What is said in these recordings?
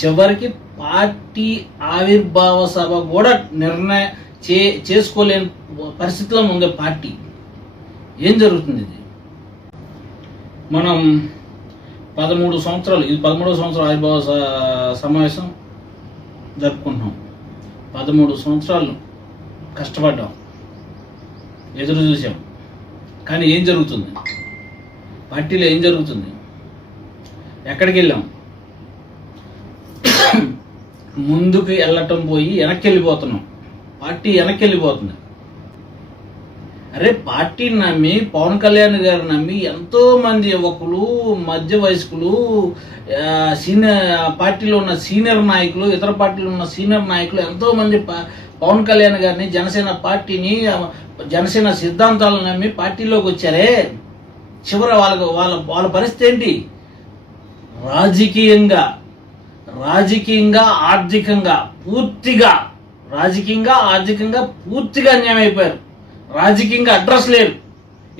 చివరికి పార్టీ ఆవిర్భావ సభ కూడా చేసుకోలేని పరిస్థితిలో ఉంది పార్టీ. ఏం జరుగుతుంది? ఇది మనం 13 సంవత్సరాలు, ఇది 13వ సంవత్సరం ఆవిర్భావ సమావేశం జరుపుకుంటున్నాం. 13 సంవత్సరాలు కష్టపడ్డాం, ఎదురు చూసాం. కానీ ఏం జరుగుతుంది? పార్టీలో ఏం జరుగుతుంది? ఎక్కడికి వెళ్ళాం? ముందుకు వెళ్ళటం పోయి వెనక్కి వెళ్ళిపోతున్నాం. పార్టీ వెనక్కి వెళ్ళిపోతుంది. అరే, పార్టీని నమ్మి, పవన్ కళ్యాణ్ గారు నమ్మి ఎంతో మంది యువకులు, మధ్య వయస్కులు, పార్టీలో ఉన్న సీనియర్ నాయకులు, ఇతర పార్టీలో ఉన్న సీనియర్ నాయకులు ఎంతో మంది పవన్ కళ్యాణ్ గారిని, జనసేన పార్టీని, జనసేన సిద్ధాంతాలను నమ్మి పార్టీలోకి వచ్చారే. చివరి వాళ్ళ పరిస్థితి ఏంటి? రాజకీయంగా, ఆర్థికంగా పూర్తిగా అన్యాయం అయిపోయారు. రాజకీయంగా అడ్రస్ లేరు.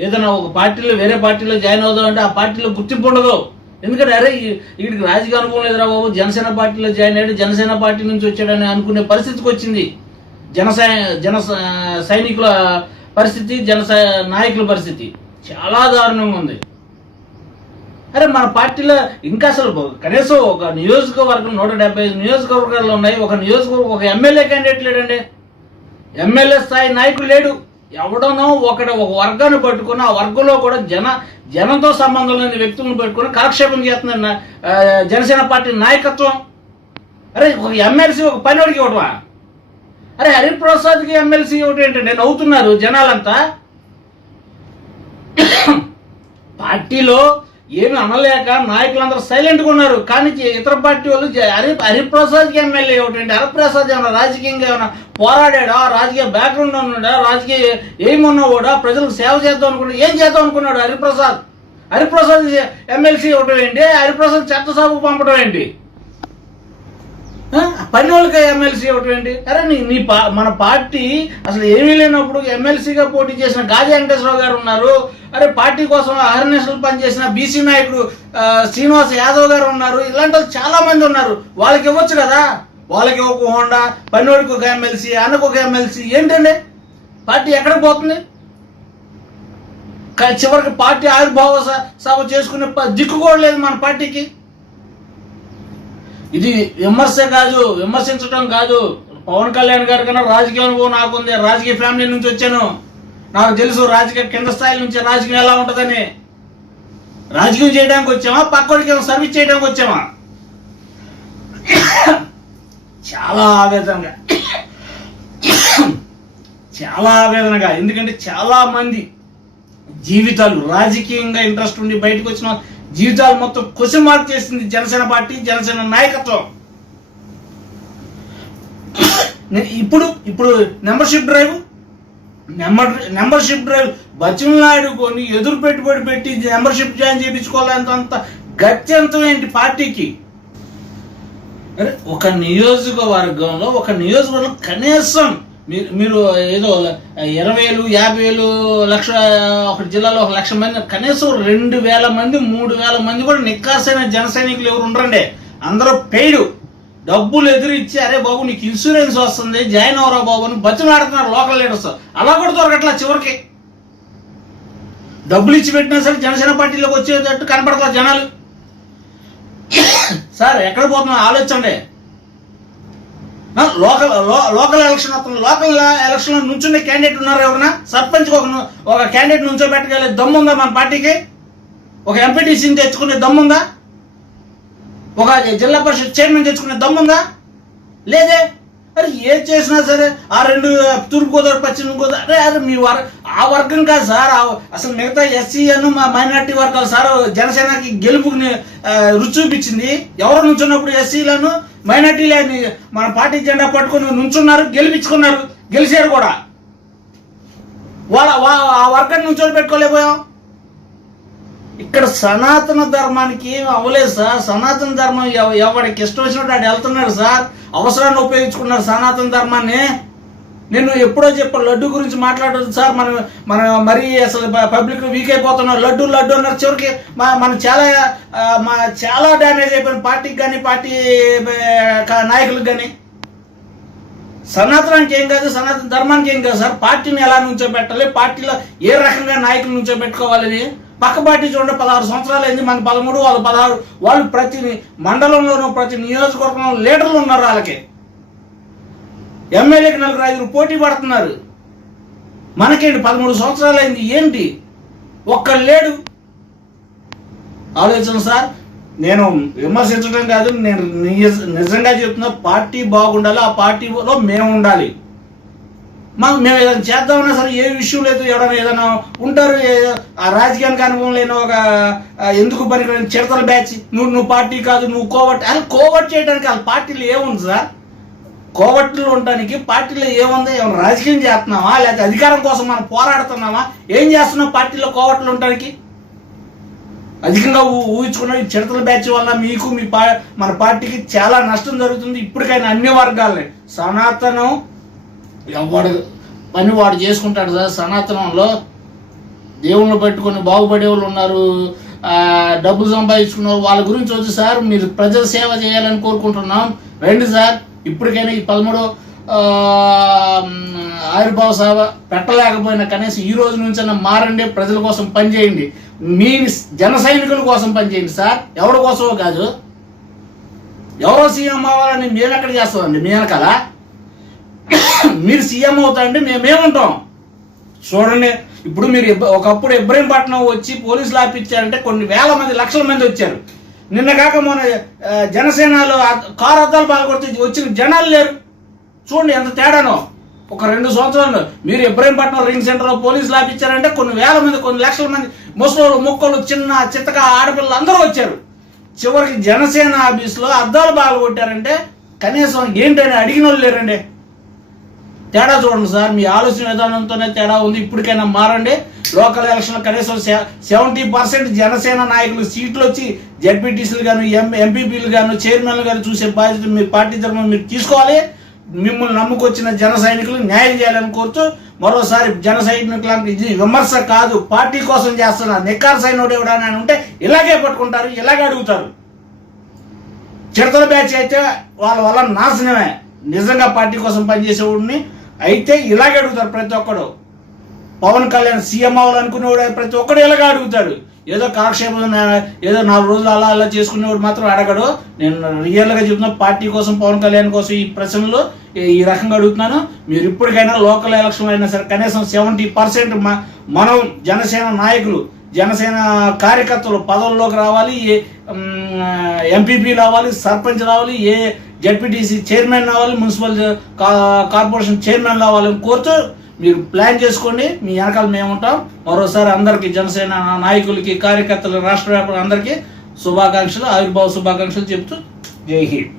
ఏదైనా ఒక పార్టీలో, వేరే పార్టీలో జాయిన్ అవుదాం అంటే ఆ పార్టీలో గుర్తింపు ఉండదు. ఎందుకంటే అరే, వీడికి రాజకీయ అనుభవం లేదురా బాబు, జనసేన పార్టీలో జాయిన్ అయ్యాడు, జనసేన పార్టీ నుంచి వచ్చాడని అనుకునే పరిస్థితికి వచ్చింది జన సైనికుల పరిస్థితి, నాయకుల పరిస్థితి చాలా దారుణంగా ఉంది. అరే, మన పార్టీలో ఇంకా అసలు కనీసం ఒక నియోజకవర్గం 175 నియోజకవర్గాలు ఉన్నాయి. ఒక నియోజకవర్గం, ఒక ఎమ్మెల్యే క్యాండిడేట్ లేడండి. ఎమ్మెల్యే స్థాయి నాయకుడు లేడు. ఎవడనో ఒక వర్గాన్ని పట్టుకుని, ఆ వర్గంలో కూడా జనంతో సంబంధం లేని వ్యక్తులను పెట్టుకుని కాలక్షేపం చేస్తున్న జనసేన పార్టీ నాయకత్వం. అరే, ఒక ఎమ్మెల్సీ ఒక పనివాడికి ఇవ్వటమా? అరే, హరిప్రసాద్కి ఎమ్మెల్సీ ఇవ్వటం ఏంటంటే నవ్వుతున్నారు జనాలంతా. పార్టీలో ఏమి అనలేక నాయకులందరూ సైలెంట్గా ఉన్నారు. కానీ ఇతర పార్టీ వాళ్ళు హరిప్రసాద్కి ఎమ్మెల్యే ఏమిటంటే, హరిప్రసాద్ ఏమన్నా రాజకీయంగా ఏమైనా పోరాడా, రాజకీయ బ్యాక్గ్రౌండ్ ఉన్నాడా, రాజకీయ ఏమున్నావాడా, ప్రజలకు సేవ చేద్దాం అనుకున్నాడు. ఏం చేద్దాం అనుకున్నాడు హరిప్రసాద్ ఎమ్మెల్సీ ఇవ్వటం ఏంటి? హరిప్రసాద్ చట్టసభకు పంపడం ఏంటి? పని వాళ్ళకి ఎమ్మెల్సీ ఇవ్వటం ఏంటి? అరే, మన పార్టీ అసలు ఏమీ లేనప్పుడు ఎమ్మెల్సీగా పోటీ చేసిన గాజీ వెంకటేశ్వరరావు గారు ఉన్నారు. అరే, పార్టీ కోసం అహర్నిశలు పనిచేసిన బీసీ నాయకుడు శ్రీనివాస్ యాదవ్ గారు ఉన్నారు. ఇలాంటి వాళ్ళు చాలా మంది ఉన్నారు. వాళ్ళకి ఇవ్వచ్చు కదా. వాళ్ళకి ఒక హోండా, పనివాడికి ఒక ఎమ్మెల్సీ, అన్నకు ఒక ఎమ్మెల్సీ. ఏంటండి పార్టీ ఎక్కడికి పోతుంది? చివరికి పార్టీ ఆవిర్భావ సభ చేసుకునే దిక్కు కూడా లేదు మన పార్టీకి. ఇది విమర్శించడం కాదు. పవన్ కళ్యాణ్ గారి కన్నా రాజకీయ అనుభవం నాకుంది. రాజకీయ ఫ్యామిలీ నుంచి వచ్చాను. నాకు తెలుసు రాజకీయ కింద స్థాయి నుంచి రాజకీయం ఎలా ఉంటుందని. రాజకీయం చేయడానికి వచ్చామా, పక్కోడికి సర్వీస్ చేయడానికి వచ్చామా? చాలా ఆవేదనగా, ఎందుకంటే చాలా మంది జీవితాలు, రాజకీయంగా ఇంట్రెస్ట్ ఉండి బయటకు వచ్చిన జీవితాలు మొత్తం క్వశ్చన్ మార్క్ చేసింది జనసేన పార్టీ, జనసేన నాయకత్వం. ఇప్పుడు మెంబర్షిప్ డ్రైవ్ బచ్చనాయుడు కొని ఎదురు పెట్టుబడి పెట్టి మెంబర్షిప్ జాయిన్ చేయించుకోవాలంత గత్యంతం ఏంటి పార్టీకి? ఒక నియోజకవర్గంలో కనీసం మీరు ఏదో 20,000, 50,000, లక్ష, ఒక జిల్లాలో 1,00,000 మంది, కనీసం 2,000 మంది, 3,000 మంది కూడా నిక్కాసైన జన సైనికులు ఎవరు ఉండరండి. అందరూ పెయిడ్ డబ్బులు ఎదురిచ్చి, అరే బాబు నీకు ఇన్సూరెన్స్ వస్తుంది, జాయిన్ అవరా బాబు అని బతిమాడుతున్నారు లోకల్ లీడర్స్. అలా కూడా దొరకట్లా. చివరికి డబ్బులు ఇచ్చి పెట్టినా సరే జనసేన పార్టీలోకి వచ్చేటట్టు కనపడతారు జనాలు. సార్, ఎక్కడ పోతున్నా ఆలోచించండి. లోకల్ ఎలక్షన్ వస్తుంది. లోకల్ ఎలక్షన్ లో నుంచునే క్యాండిడేట్ ఉన్నారు ఎవరన్నా? సర్పంచ్ ఒక క్యాండిడేట్ నుంచోబెట్టగలే దమ్ముందా మన పార్టీకి? ఒక ఎంపీటీసీని తెచ్చుకునే దమ్ముందా? ఒక జిల్లా పరిషత్ చైర్మన్ తెచ్చుకునే దమ్ముందా? లేదే. అరే, ఏది చేసినా సరే ఆ 2 తూర్పు గోదావరి, పశ్చిమ గోదావరి, అరే మీ ఆ వర్గం కాదు సార్. అసలు మిగతా ఎస్సీ మైనార్టీ వర్గాలు సార్ జనసేనకి గెలుపుని రుచి చూపించింది. ఎవరు నుంచున్నప్పుడు ఎస్సీలను, మైనార్టీలని మన పార్టీ జెండా పట్టుకుని నుంచున్నారు, గెలిచారు కూడా. ఆ వర్గాన్ని నుంచోని పెట్టుకోలేకపోయాం. ఇక్కడ సనాతన ధర్మానికి ఏమి అవ్వలేదు సార్. సనాతన ధర్మం ఎవరికి ఇష్టం వచ్చినట్టు వాడు వెళ్తున్నాడు సార్. అవసరాన్ని ఉపయోగించుకున్నారు సనాతన ధర్మాన్ని. నేను ఎప్పుడో చెప్పాను లడ్డు గురించి మాట్లాడదు సార్, మనం మరీ అసలు పబ్లిక్ వీక్ అయిపోతున్నాం, లడ్డు లడ్డు అన్నారు. చివరికి మనం చాలా డ్యామేజ్ అయిపోయింది పార్టీకి కానీ పార్టీ నాయకులకు కానీ. సనాతనానికి ఏం కాదు, సనాతన ధర్మానికి ఏం కాదు సార్. పార్టీని ఎలా నుంచోబెట్టాలి, పార్టీలో ఏ రకంగా నాయకులు నుంచోబెట్టుకోవాలని. పక్క పార్టీ చూడండి 16 సంవత్సరాలు అయింది, మన 13, వాళ్ళు 16. వాళ్ళు ప్రతి మండలంలోనూ ప్రతి నియోజకవర్గంలో లీడర్లు ఉన్నారు. వాళ్ళకి ఎమ్మెల్యేకి 4-5 పోటీ పడుతున్నారు. మనకేంటి 13 సంవత్సరాలు అయింది, ఏంటి ఒక్కడు లేడు. ఆలోచన సార్. నేను విమర్శించడం కాదు, నేను నిజంగా చెప్తున్నా. పార్టీ బాగుండాలి, ఆ పార్టీలో మేము ఉండాలి. మేము ఏదైనా చేద్దామన్నా సరే ఏ విషయం లేదు. ఎవరైనా ఏదైనా ఉంటారు, ఆ రాజకీయానికి అనుభవం లేని ఒక ఎందుకు పనికిరాని చిరతల బ్యాచ్, నువ్వు పార్టీ కాదు, నువ్వు కోవట్. అది కోవట్ చేయడానికి వాళ్ళ పార్టీలో ఏముంది సార్? కోవట్లు ఉండటానికి పార్టీలో ఏముంది? ఏమైనా రాజకీయం చేస్తున్నావా, లేకపోతే అధికారం కోసం మనం పోరాడుతున్నావా? ఏం చేస్తున్నాం పార్టీలో కోవట్లు ఉండటానికి? అధికంగా ఊహించుకున్న ఈ చిరతల బ్యాచ్ వల్ల మీకు మన పార్టీకి చాలా నష్టం జరుగుతుంది. ఇప్పటికైనా అన్ని వర్గాలని. సనాతనం ఎవడు పని వాడు చేసుకుంటాడు సార్. సనాతనంలో దేవుళ్ళు పెట్టుకుని బాగుపడే వాళ్ళు ఉన్నారు, డబ్బులు సంపాదించుకున్నారు. వాళ్ళ గురించి వచ్చి సార్ మీరు ప్రజల సేవ చేయాలని కోరుకుంటున్నాం. రండి సార్, ఇప్పటికైనా ఈ 13 ఆవిర్భావ సభ పెట్టలేకపోయినా కనీసం ఈ రోజు నుంచైనా మారండి, ప్రజల కోసం పనిచేయండి. మీ జన సైనికుల కోసం పనిచేయండి సార్, ఎవరి కోసమో కాదు. ఎవరో సీఎం అవ్వాలని మేము ఎక్కడ చేస్తామండి? మీ వెనకాల మీరు సీఎం అవుతారండి, మేమేముంటాం? చూడండి, ఇప్పుడు మీరు ఒకప్పుడు ఇబ్రహీంపట్నం వచ్చి పోలీసులు ఆపిచ్చారంటే కొన్ని వేల మంది, లక్షల మంది వచ్చారు. నిన్న కాక మన జనసేనలో కారు అద్దాలు పాల్గొడితే వచ్చిన జనాలు లేరు. చూడండి ఎంత తేడానో. ఒక 2 సంవత్సరాలు మీరు ఇబ్రహీంపట్నం రింగ్ సెంటర్లో పోలీసులు ఆపిచ్చారంటే కొన్ని వేల మంది, కొన్ని లక్షల మంది, ముసలోళ్ళు, మొక్కలు, చిత్తగా ఆడపిల్లలు అందరూ వచ్చారు. చివరికి జనసేన ఆఫీసులో అద్దాలు పాల్గొట్టారంటే కనీసం ఏంటని అడిగిన వాళ్ళు లేరండి. తేడా చూడండి సార్, మీ ఆలోచన విధానంతోనే తేడా ఉంది. ఇప్పటికైనా మారండి. లోకల్ ఎలక్షన్లో కనీసం 70% జనసేన నాయకులు సీట్లు వచ్చి జడ్పీటీసీలు గాను, ఎంపీపీలు గాను, చైర్మన్లు గాను చూసే బాధ్యత మీ పార్టీ ధర్మం మీరు తీసుకోవాలి. మిమ్మల్ని నమ్ముకొచ్చిన జన సైనికులు న్యాయం చేయాలని కోరుతూ మరోసారి జన సైనికులకు ఇది విమర్శ కాదు, పార్టీ కోసం చేస్తున్నారు. నిక్కారు సైనికుడు ఎవడని ఉంటే ఇలాగే పట్టుకుంటారు, ఇలాగే అడుగుతారు. చిరతల బ్యాచ్ అయితే వాళ్ళ వల్ల నాశనమే. నిజంగా పార్టీ కోసం పనిచేసేవాడిని అయితే ఇలాగే అడుగుతారు ప్రతి ఒక్కడు. పవన్ కళ్యాణ్ సీఎం అవ్వాలనుకునేవాడు ప్రతి ఒక్కడు ఇలాగే అడుగుతాడు. ఏదో కాలక్షేపం, ఏదో 4 రోజులు అలా చేసుకునేవాడు మాత్రం అడగడు. నేను రియల్గా చెప్తున్నా, పార్టీ కోసం, పవన్ కళ్యాణ్ కోసం ఈ ప్రశ్నలు ఈ రకంగా అడుగుతున్నాను. మీరు ఇప్పటికైనా లోకల్ ఎలక్షన్లు అయినా సరే కనీసం 70% మనం జనసేన నాయకులు, జనసేన కార్యకర్తలు పదవుల్లోకి రావాలి. ఎంపీపీ రావాలి, సర్పంచ్ రావాలి, జడ్పీటీసీ చైర్మన్ రావాలి, మున్సిపల్ కార్పొరేషన్ చైర్మన్ రావాలని కోరుతూ మీరు ప్లాన్ చేసుకోండి. మీ వెనకాల మేము ఉంటాం. మరోసారి అందరికీ జనసేన నాయకులకి, కార్యకర్తలు, రాష్ట్ర వ్యాపారులు అందరికీ శుభాకాంక్షలు, ఆవిర్భావ శుభాకాంక్షలు చెప్తూ జై హింద్.